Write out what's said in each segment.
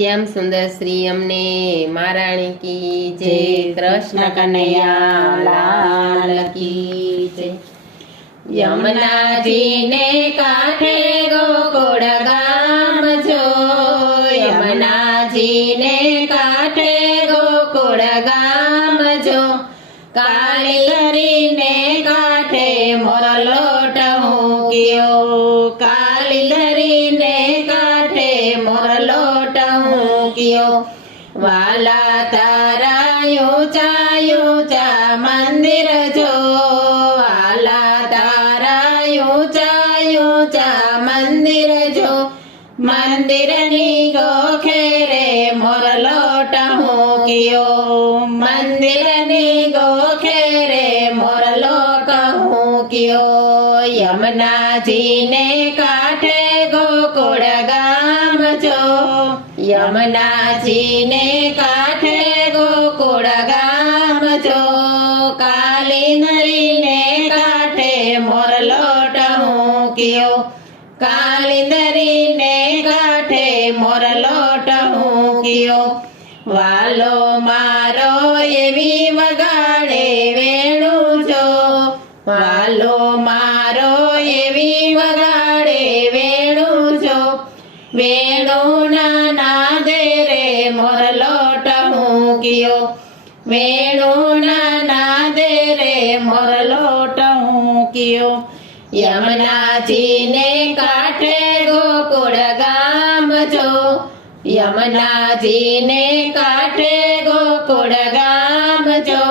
શ્યામ સુંદર શ્રી અમને મહારાણી કી જય, કૃષ્ણ કનૈયા લાલ કી જય। યમુનાજીને કાંઠે ગોકુળ ગામ જો, યમુનાજીને કાંઠે ગોકુળ ગામ જો, કાળી ધરીને કાંઠે મોરલોટ મૂક્યો, કાળી ધરીને કાંઠે મોરલોટ મૂક્યો। વાલા તારા ઊંચા ઊંચા મંદિર જો, વાલા તારા ઊંચા ઊંચા મંદિર જો, મંદિરની ગોખે રે મોરલોટ મૂક્યો, મંદિરની ગોખે રે મોરલોટ મૂક્યો। યમુનાજીને કાંઠે ગોકુળ ગામ જો, યમુનાજીને કાંઠે ગોકુળ ગામ જો, કાળી નરીને કાંઠે મોરલોટ મૂક્યો, કાળી નરીને કાંઠે મોરલોટ મૂક્યો। વાલો મારો એવી વગાડે વેણું જો, વાલો મારો એવી વગાડે વેણું જો, વેણુના નાદે રે મોરલોટ મૂક્યો, વેણુના નાદે રે મોરલોટ મૂક્યો। યમુનાજીને કાંઠે ગોકુળ ગામ જો, યમુનાજીને કાંઠે ગોકુળ ગામ જો,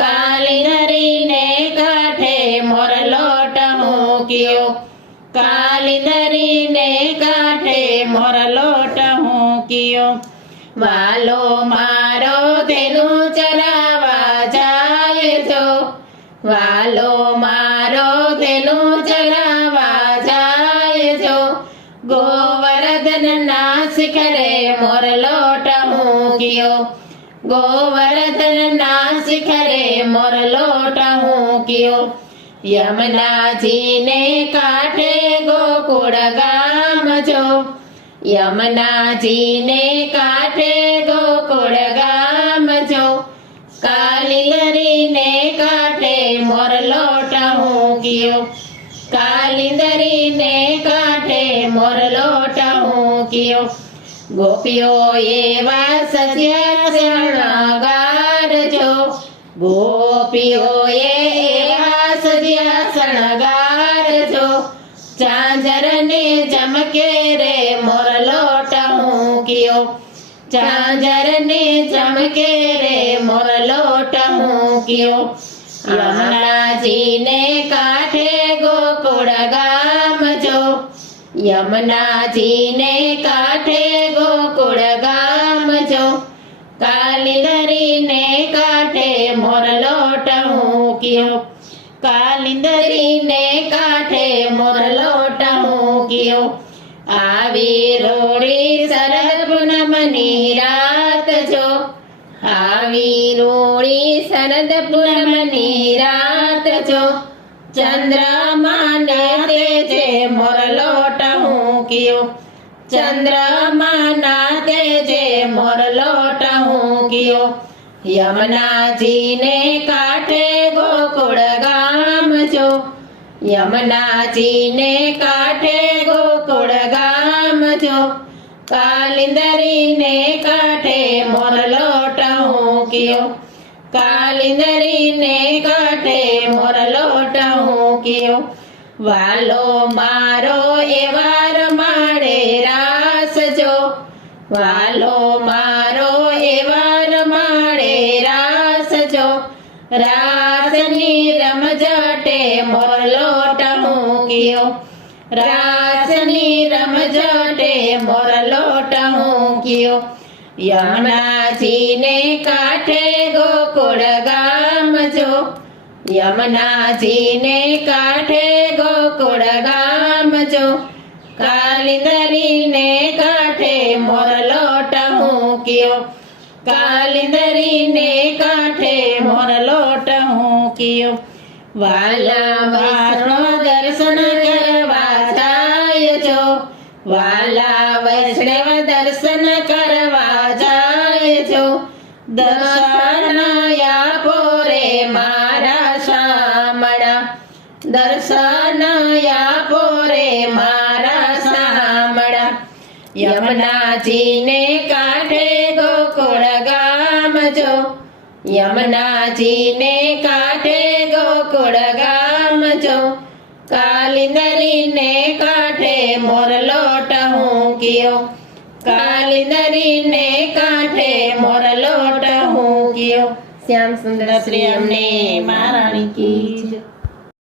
કાળી નરીને કાંઠે મોરલોટ મૂક્યો, કાળી નરીને કાંઠે મોરલોટ મૂક્યો। વાલો મારો તેનું ચરાવા જાય જો, વાલો મારો તેનું ચરાવા જાય જો, ગોવર્ધનના શિખરે મોરલોટ મૂક્યો, ગોવર્ધનના શિખરે મોરલોટ મૂક્યો। યમુનાજીને કાંઠે ગોકુળ ગામ જો, યમુનાજીને કાંઠે ગોકુળ ગામ જો, કાળી ધરીને કાંઠે મોરલોટ મૂક્યો, કાળી ધરીને કાંઠે મોરલોટ મૂક્યો। ગોપીઓ એવા સજ્યા શણગાર જો, ગોપીઓ એવા સજ્યા શણગાર જો, ચાંજરને ચમકે રે મોરલોટ મૂક્યો, ચાંજરને ચમકે રે મોરલોટ મૂક્યો। યમુનાજીને કાંઠે ગોકુળ ગામ જો, યમુનાજીને કાંઠે ગોકુળ ગામ જો, કાળી ધરીને કાંઠે મોરલોટ મૂક્યો, કાળી ધરીને કાંઠે મોરલોટ મૂક્યો। આવી રોળી શરદ પૂનમની રાત જો, આવી રોળી શરદ પૂનમની રાત જો, ચંદ્રમાને તેજે મોરલોટ મૂક્યો, ચંદ્રમાના તેજે મોરલોટ મૂક્યો। યમુનાજીને કાંઠે ગોકુળ ગામ જો, યમુનાજીને કાંઠે ગોકુળ ગામ જો, કાળી ધરીને કાંઠે મોરલોટ મૂક્યો, કાળી ધરીને કાંઠે મોરલોટ મૂક્યો। વાલો મારો એવા રમાડે રાસ જો, વાલો મારો એવા રમાડે રાસ જો, રાસની રમઝટે મોરલોટ મૂક્યો, રાસની રમઝટે મોરલોટ મૂક્યો। યમુનાજીને કાંઠે ગોકુળ ગામ જો, યમુનાજીને કાંઠે ગોકુળ ગામ જો, કાળી ધરીને કાંઠે મોરલોટ મૂક્યો, કાળી ધરીને કાંઠે મોરલોટ મૂક્યો। વાલા વાસણો દર્શન કરવા જાય જો, વાલા વૈષ્ણવ દર્શન કરવા જો દર્શન આપો રે મારા શામળા દર્શન આપો રે મારા શામળા યમુનાજીને કાંઠે ગોકુળ ગામ જો યમુનાજીને કાંઠે ગોકુળ ગામ જો કાલિંદરીને કાંઠે મોરલો ટહુક્યો કાલિંદરીને કાંઠે મોરલો ટહુક્યો શ્યામ સુંદર શ્રી અમને મહારાણી કી જય.